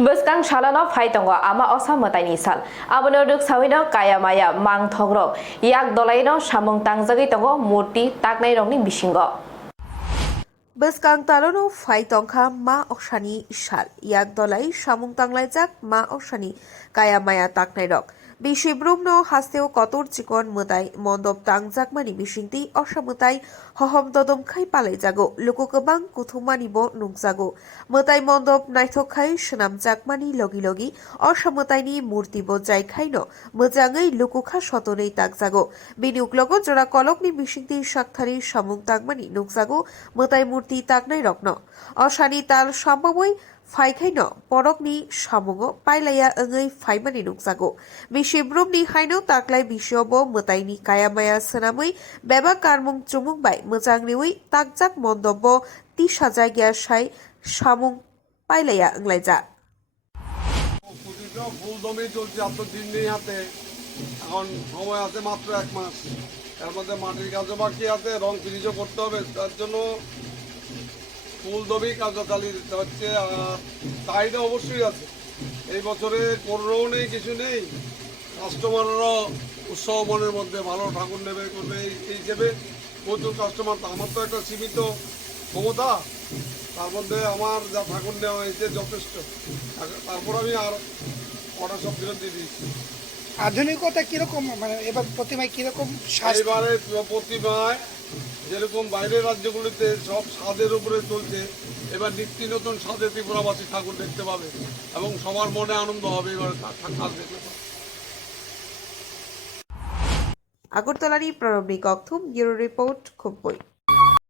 Beskang shalano phaitongo ama osamataini sal abono duk sawino kaya maya mang thogrok yak dolaino samung tangjagi tongo murti taknai rokni bisingo Beskang talono faitongkha ma oksani sal yak dolai samung tanglajak ma oksani kaya maya taknai rok Bishibrumno hasteo kotor chikon mutai mondop tangjakmani bisingti osamutai hohom dodom khai palai jago luko kebang kuthumani bo nungjago mutai mondop naithokkhai swnamjakmani logi logi osamutaini murti bo jaikhaino mojangai lukukha sotonei takjago bini uklogo jora kolokni bisingti sakthari samung tangmani nungjago mutai murti taknai rokno osani tal sambamoi फाइखाइनो परकनि सामुङो पाइलाया ओङै फाइमानि नुकजागो बिशिब्रुमनि हाइनो ताक्लाय बिशियावबो मोताइनि कायामाया सोनामै बेबा कारमुं चुमुं bye मोजां रिवै ताकजाक मन्दब्ब 30,000 ग्यासाय सामुं पाइलाया ओंलायजा ফুল জমি চলছে এত দিন নেই হাতে এখন সময় আছে মাত্র 1 মাস এর মধ্যে মাটির কাজও বাকি আছে রং ফিনিশও করতে হবে তার জন্য ফুল জমি কার্যকালী হচ্ছে চাহিদা অবশ্যই আছে এই বছরে করোনাও নেই কিছু নেই কাস্টমাররা উৎসব মনের মধ্যে ভালো ঠাকুর নেবে করবে এই হিসেবে প্রচুর কাস্টমার আমার তো একটা সীমিত ক্ষমতা তার মধ্যে আমার যা ঠাকুর নেওয়া হয়েছে যথেষ্ট তারপর আমি আর অর্ডার সব ফেরত দিয়ে দিয়েছি আধুনিকতা কিরকম মানে এবার প্রতিমায় কিরকম এবারে প্রতিমায় যেরকম বাইরের রাজ্যগুলিতে সব স্বাদের উপরে চলছে এবার নিত্য নতুন স্বাদে ত্রিপুরাবাসী ঠাকুর দেখতে পাবে এবং সবার মনে আনন্দ হবে এবার ঠাকুর দেখতে পাবে আগরতলারি প্রণব নিকথুম ব্যুরো রিপোর্ট খুবই